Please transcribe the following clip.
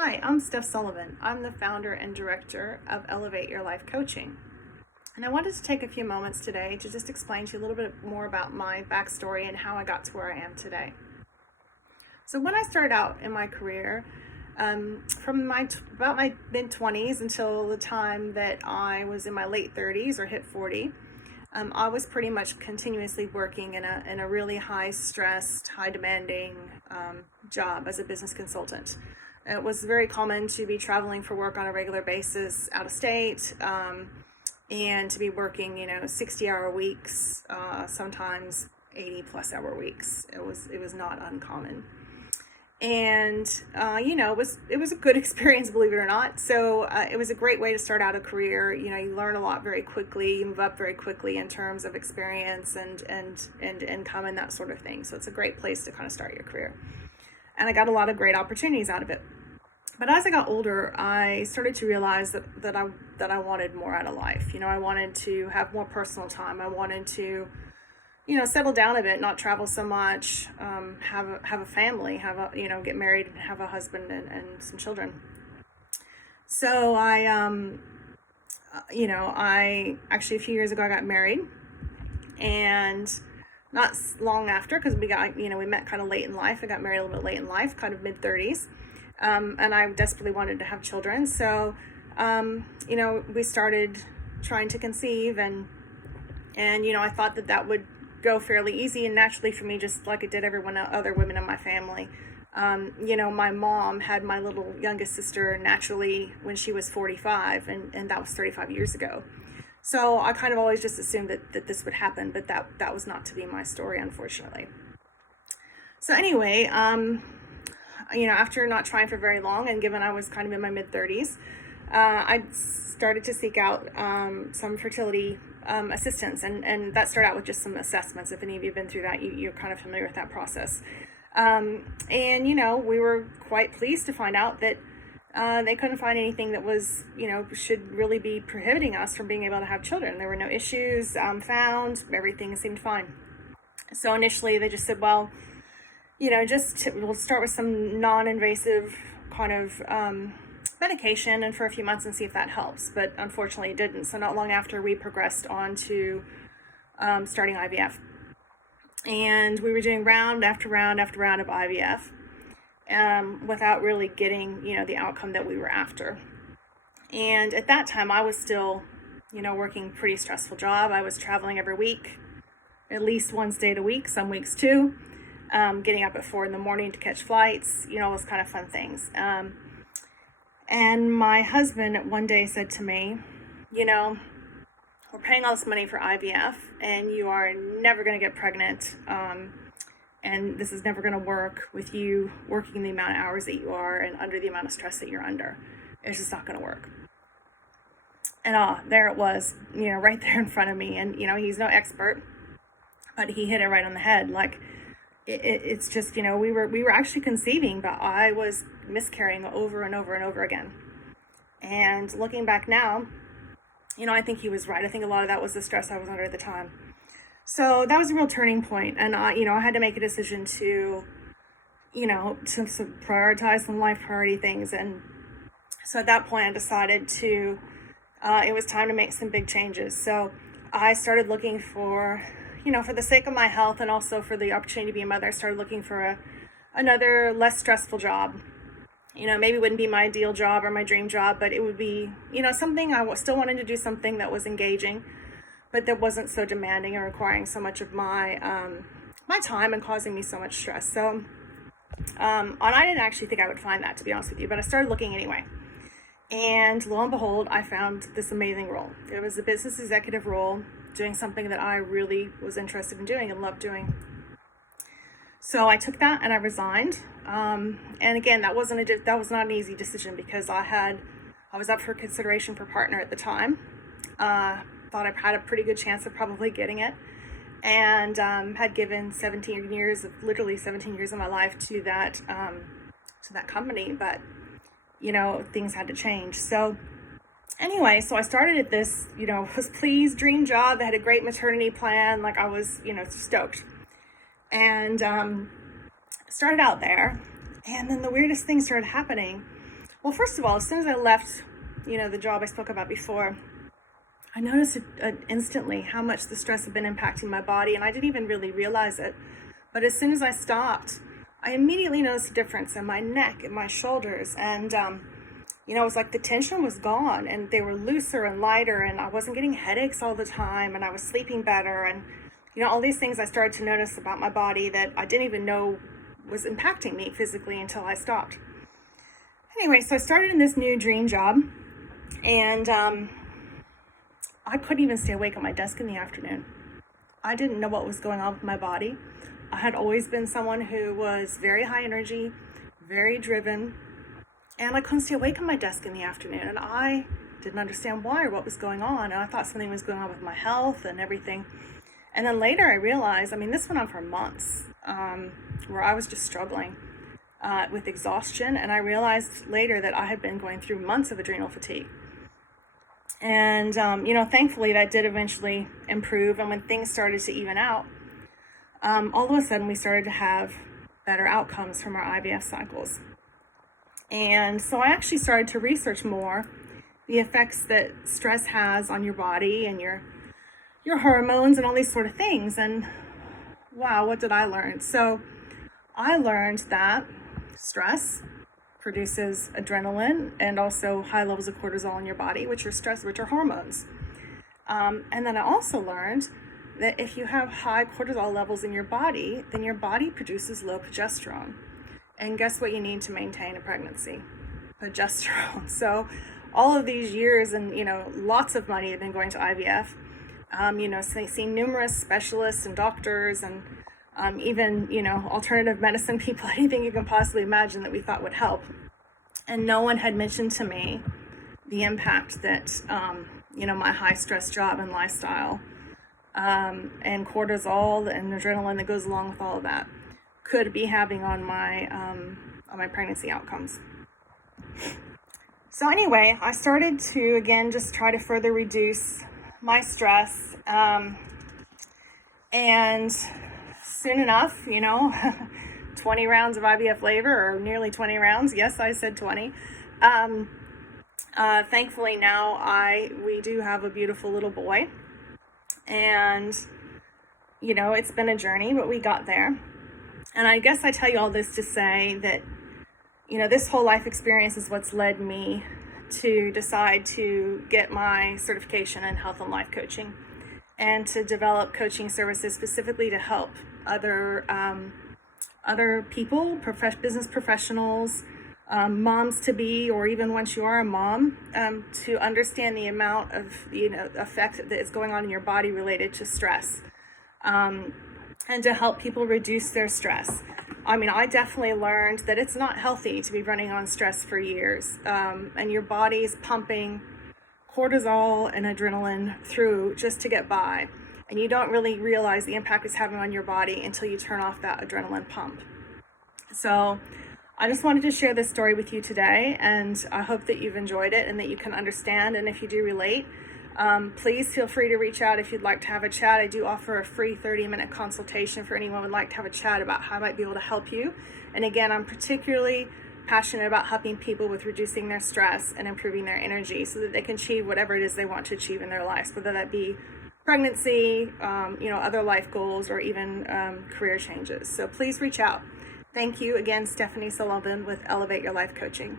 Hi, I'm Steph Sullivan. I'm the founder and director of Elevate Your Life Coaching. And I wanted to take a few moments today to just explain to you a little bit more about my backstory and how I got to where I am today. So when I started out in my career, from about my mid-20s until the time that I was in my late 30s or hit 40, I was pretty much continuously working in a really high-stressed, high-demanding job as a business consultant. It was very common to be traveling for work on a regular basis out of state, and to be working, 60-hour weeks, sometimes 80-plus-hour weeks. It was not uncommon. And it was a good experience, believe it or not. So it was a great way to start out a career. You learn a lot very quickly. You move up very quickly in terms of experience and income and that sort of thing. So it's a great place to kind of start your career. And I got a lot of great opportunities out of it. But as I got older, I started to realize that I wanted more out of life. I wanted to have more personal time. I wanted to settle down a bit, not travel so much, have a family, get married and have a husband and some children. So I actually a few years ago I got married, and not long after, because we met kind of late in life. I got married a little bit late in life, kind of mid-30s, and I desperately wanted to have children. So, we started trying to conceive, and I thought that would go fairly easy and naturally for me, just like it did other women in my family. My mom had my little youngest sister naturally when she was 45, and that was 35 years ago. So I kind of always just assumed that this would happen, but that was not to be my story, unfortunately. So anyway, after not trying for very long, and given I was kind of in my mid-30s, I started to seek out some fertility assistance, and that started out with just some assessments. If any of you have been through that, you're kind of familiar with that process. We were quite pleased to find out that they couldn't find anything that was, should really be prohibiting us from being able to have children. There were no issues found. Everything seemed fine. So initially they just said, well, we'll start with some non-invasive kind of medication and for a few months and see if that helps. But unfortunately it didn't. So not long after, we progressed on to starting IVF. And we were doing round after round after round of IVF without really getting, the outcome that we were after. And at that time, I was still, working a pretty stressful job. I was traveling every week, at least one state a week, some weeks two, getting up at 4 a.m. to catch flights, those kind of fun things. And my husband one day said to me, we're paying all this money for IVF, and you are never going to get pregnant, and this is never going to work with you working the amount of hours that you are and under the amount of stress that you're under. It's just not going to work. And there it was, right there in front of me. And, he's no expert, but he hit it right on the head. Like, it's just, we were actually conceiving, but I was miscarrying over and over and over again. And looking back now, I think he was right. I think a lot of that was the stress I was under at the time. So that was a real turning point. And, I had to make a decision to prioritize some life priority things. And so at that point, I decided it was time to make some big changes. So I started looking for, for the sake of my health and also for the opportunity to be a mother, I started looking for another less stressful job. Maybe it wouldn't be my ideal job or my dream job, but it would be, something I still wanted to do, something that was engaging, but that wasn't so demanding and requiring so much of my time and causing me so much stress. So, and I didn't actually think I would find that, to be honest with you, but I started looking anyway. And lo and behold, I found this amazing role. It was a business executive role, doing something that I really was interested in doing and loved doing. So I took that and I resigned. And again, that was not an easy decision, because I was up for consideration for partner at the time. Thought I had a pretty good chance of probably getting it, and had given 17 years of my life to that company. But things had to change. So anyway, so I started at this, was pleased, dream job. I had a great maternity plan. Like, I was, stoked. And started out there. And then the weirdest thing started happening. Well, first of all, as soon as I left, the job I spoke about before, I noticed instantly how much the stress had been impacting my body, and I didn't even really realize it. But as soon as I stopped, I immediately noticed a difference in my neck and my shoulders, and it was like the tension was gone, and they were looser and lighter, and I wasn't getting headaches all the time, and I was sleeping better, and all these things I started to notice about my body that I didn't even know was impacting me physically until I stopped. Anyway, so I started in this new dream job, and I couldn't even stay awake at my desk in the afternoon. I didn't know what was going on with my body. I had always been someone who was very high energy, very driven, and I couldn't stay awake at my desk in the afternoon, and I didn't understand why or what was going on, and I thought something was going on with my health and everything. And then later I realized, this went on for months, where I was just struggling with exhaustion, and I realized later that I had been going through months of adrenal fatigue. And, thankfully that did eventually improve. And when things started to even out, all of a sudden we started to have better outcomes from our IVF cycles. And so I actually started to research more the effects that stress has on your body and your hormones and all these sort of things. And wow, what did I learn? So I learned that stress produces adrenaline and also high levels of cortisol in your body, which are hormones. And then I also learned that if you have high cortisol levels in your body, then your body produces low progesterone. And guess what you need to maintain a pregnancy? Progesterone. So all of these years and, lots of money have been going to IVF, seeing numerous specialists and doctors and even, alternative medicine people, anything you can possibly imagine that we thought would help. And no one had mentioned to me the impact that, my high stress job and lifestyle and cortisol and adrenaline that goes along with all of that could be having on my pregnancy outcomes. So anyway, I started to, again, just try to further reduce my stress. And soon enough, 20 rounds of IVF labor, or nearly 20 rounds. Yes, I said 20. Thankfully now we do have a beautiful little boy. And, it's been a journey, but we got there. And I guess I tell you all this to say that, this whole life experience is what's led me to decide to get my certification in health and life coaching and to develop coaching services specifically to help other people, business professionals, moms to be, or even once you are a mom, to understand the amount of effect that is going on in your body related to stress, and to help people reduce their stress. I definitely learned that it's not healthy to be running on stress for years, and your body's pumping cortisol and adrenaline through just to get by. And you don't really realize the impact it's having on your body until you turn off that adrenaline pump. So I just wanted to share this story with you today, and I hope that you've enjoyed it and that you can understand. And if you do relate, please feel free to reach out if you'd like to have a chat. I do offer a free 30-minute consultation for anyone who would like to have a chat about how I might be able to help you. And again, I'm particularly passionate about helping people with reducing their stress and improving their energy so that they can achieve whatever it is they want to achieve in their lives, whether that be pregnancy, other life goals, or even career changes. So please reach out. Thank you again, Steph Sullivan with Elevate Your Life Coaching.